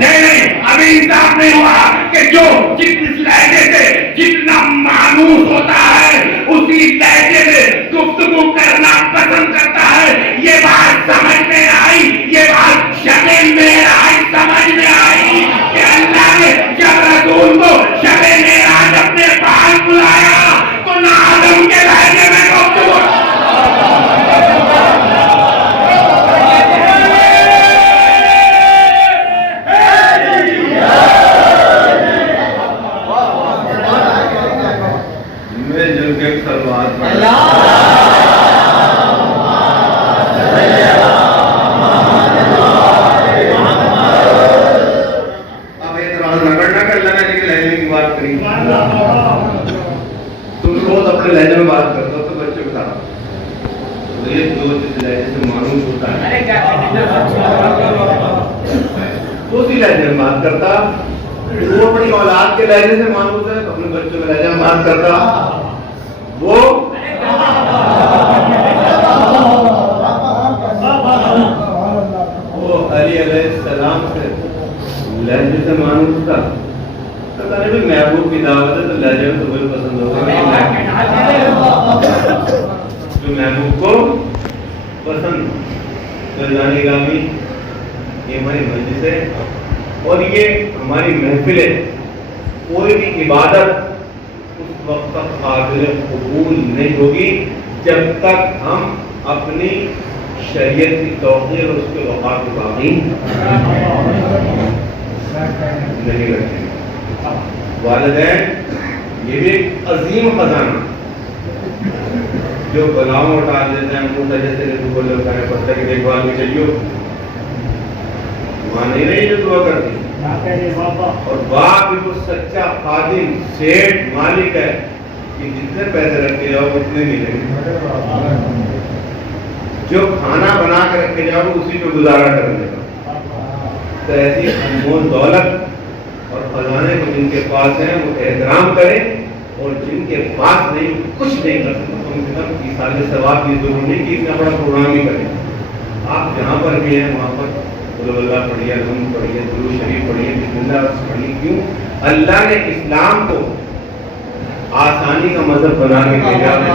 نہیں ابھی انصاف نہیں ہوا کہ جو جس لہجے سے جتنا مانوس ہوتا ہے اسی لہجے سے گفتگو کرنا پسند کرتا ہے. یہ بات سمجھ میں آئی, یہ بات شب معراج سمجھ میں آئی کہ اللہ نے جب رسول کو شب معراج اپنے پاس بلایا تو نہ آدم کے لہجے میں گفتگو. تم روز اپنے لہجے میں بات کرتے ہو تو بچے بتا یہ جو جس لہجے سے مانوس ہوتا ہے وہ اسی لہجے میں بات کرتا. وہ اپنی اولاد کے لہجے سے مانوس ہے تو اپنے بچوں کے لہجے میں بات کرتا. وہ علی علیہ السلام سے لہجے سے مانوس تھا. پتہ نہیں محبوب کی دعوت ہے تو لہجے میں تمہیں پسند ہوگا جو محبوب کو پسند. فیضان گرامی, یہ ہماری مجلس ہے اور یہ ہماری محفل ہے. کوئی بھی عبادت اس وقت تک قابل قبول نہیں ہوگی جب تک ہم اپنی شریعت کی توقیر اور اس کے وقار کو باقی نہیں رکھیں. والدین یہ بھی ایک عظیم خزانہ جو بلاؤں اٹھا دیتے ہیں. منہ جیسے بولے ہوتا ہے پتہ کی دیکھ بھال میں چلیو, وہاں نہیں رہی جو دعا کرتی. اور باپ بھی وہ سچا خادم سیٹ مالک ہے کہ جتنے پیسے رکھے جاؤ اتنے ملیں. جو کھانا بنا کے رکھے جاؤ اسی پہ گزارا کرنے کا. تو ایسی انمول دولت اور خزانے کو جن کے پاس ہیں وہ احترام کریں, اور جن کے پاس نہیں کچھ نہیں کر سکتے کم سے کم ایثار ثواب کی ضرور نہیں کہ اتنا بڑا پروگرام ہی کریں. آپ جہاں پر بھی ہیں وہاں پر قل اللہ پڑھیے, الحمد پڑھیے, درود شریف پڑھیے, بسم اللہ پڑھیے. کیوں اللہ نے اسلام کو آسانی کا مذہب بنا کے بھیجا ہے.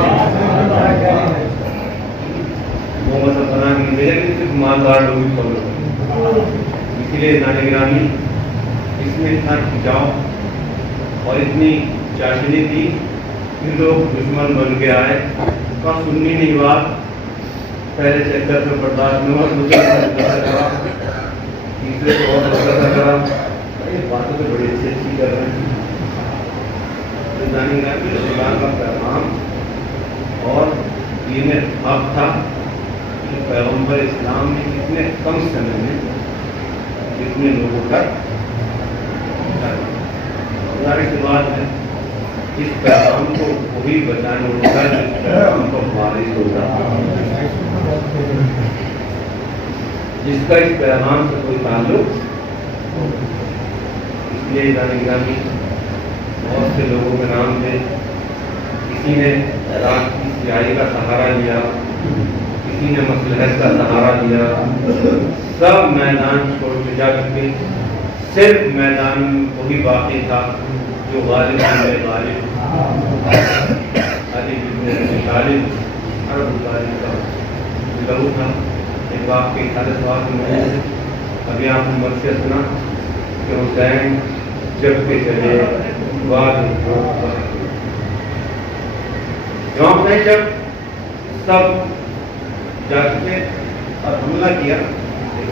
وہ مذہب بنا کے بھیجا کہ صرف مالدار لوگ ہی فالو کریں. اسی لیے نان گرامی اس میں اتنا کھنچاؤ اور اتنی چاشنی تھی کہ لوگ دشمن بن کے آئے. کا سننی نہیں بات, پہلے چکر میں برداشت میں ہوا, دوسرے کرا, تیسرے کو اور دوسرا کرا. یہ باتیں تو بڑی اچھی اچھی کر رہے ہیں. رسولان کا پیغام اور دین حق تھا کہ پیغمبر اسلام نے اتنے کم سمے میں جتنے لوگوں تک ظاہر سی بات ہے اس پیغام کو وہی بچانے ہوتا ہے جس پیغام کو وارث ہوتا ہے, جس کا اس پیغام سے کوئی تعلق. اس لیے گرامی بہت سے لوگوں کے نام تھے. کسی نے رات کی سیاہی کا سہارا لیا, کسی نے مصلحت کا سہارا لیا. سب میدان چھوڑ کے جا چکے, صرف میدان میں وہی باقی تھا جو غالب غالب علی بن طالب عرب طالب کا لہو تھا. ایک باپ کی حالت بات میں ابھی آپ نے مرثیہ سنا کہ حسین جب کے چلے بعد جب سب جا چکے اور حملہ کیا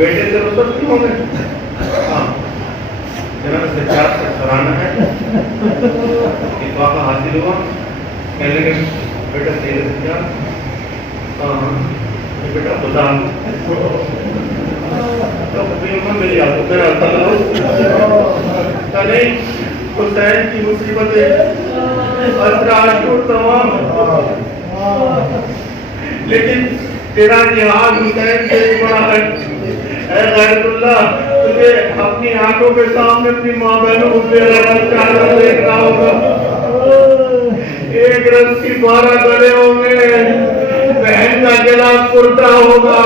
بیٹے سے رخصت کیوں ہو گئے؟ ہاں جناب سچار سے سرانا ہے اتفاق حاصل ہوا کہنے لگے بیٹا تیرے سچار ہاں بیٹا بتا تو مل جا تو میرا نہیں حسین کی مصیبتیں اثرات کو تمام لیکن تیرا جہاد حسین سے بڑا ہے اے غیرت اللہ تجھے اپنی آنکھوں کے سامنے اپنی ماں بہنوں کو تیرا چادر دیکھنا ہوگا ایک رسی 12 گلے ہوں گے بہن کا گلا کرتا ہوگا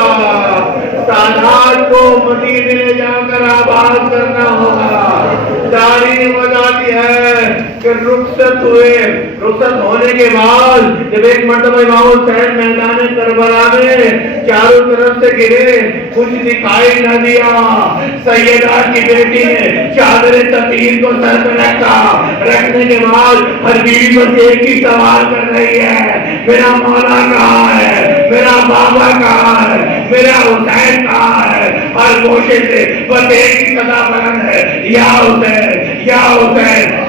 سادات کو مدینے لے جا کر آباد کرنا ہوگا تاریخ بتاتی ہے کہ رخصت ہونے کے بعد جب ایک مرتبہ امام حسین میدان کربلا میں چاروں طرف سے گرے کچھ دکھائی نہ دیا سیدہ کی بیٹی نے چادر تطہیر کو سر پہ رکھا رکھنے کے بعد ہر بیوی بس ایک ہی سوال کر رہی ہے میرا مولا کہاں ہے میرا بابا کہاں ہے میرا حسین کہاں ہے ہر گوشے سے بس ایک ہی صدا بلند ہے یا حسین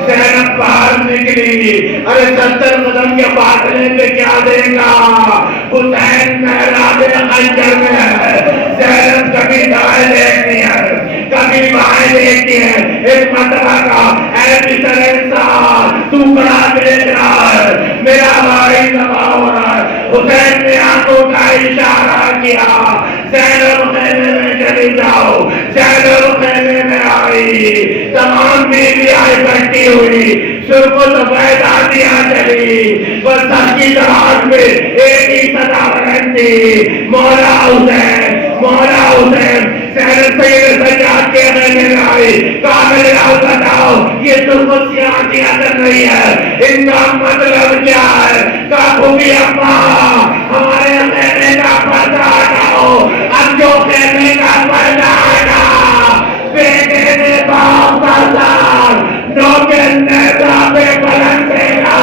زینب باہر نکلی ارے 70 قدم کے فاصلے پہ کیا دے گا حسین محراب خنجر میں ہے زینب کبھی دائیں دیکھتی ہے کبھی بائیں دیکھتی ہے ایک مرتبہ کا اے بسر انسان ٹکڑا دیکھ رہا ہے میرا بھائی تباہ ہو رہا ہے حسین نے آنکھوں کا اشارہ کیا زینب خیمے میں چلی جاؤ زینب خیمے میں آئی تمام بیویاں اکٹھی ہوئی سر کو سفید آندیاں چلی بس سب کی تلاش میں ایک ہی صدا بلند تھی مولا حسین زینب سید سجاد کے خیمے میں آئی کہا میرے راؤ بتاؤ یہ سرخوشیاں آندیاں کر رہی ہے ان کا مطلب کیا ہے کہا بھوبی اماں ہمارے خیمے کا پردہ ہٹاؤ اب جو خیمے کا پردہ ہٹا بیٹے نے باپ کا سار نوکر نے بلند دے گا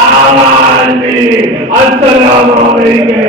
آواز دی السلام علیکم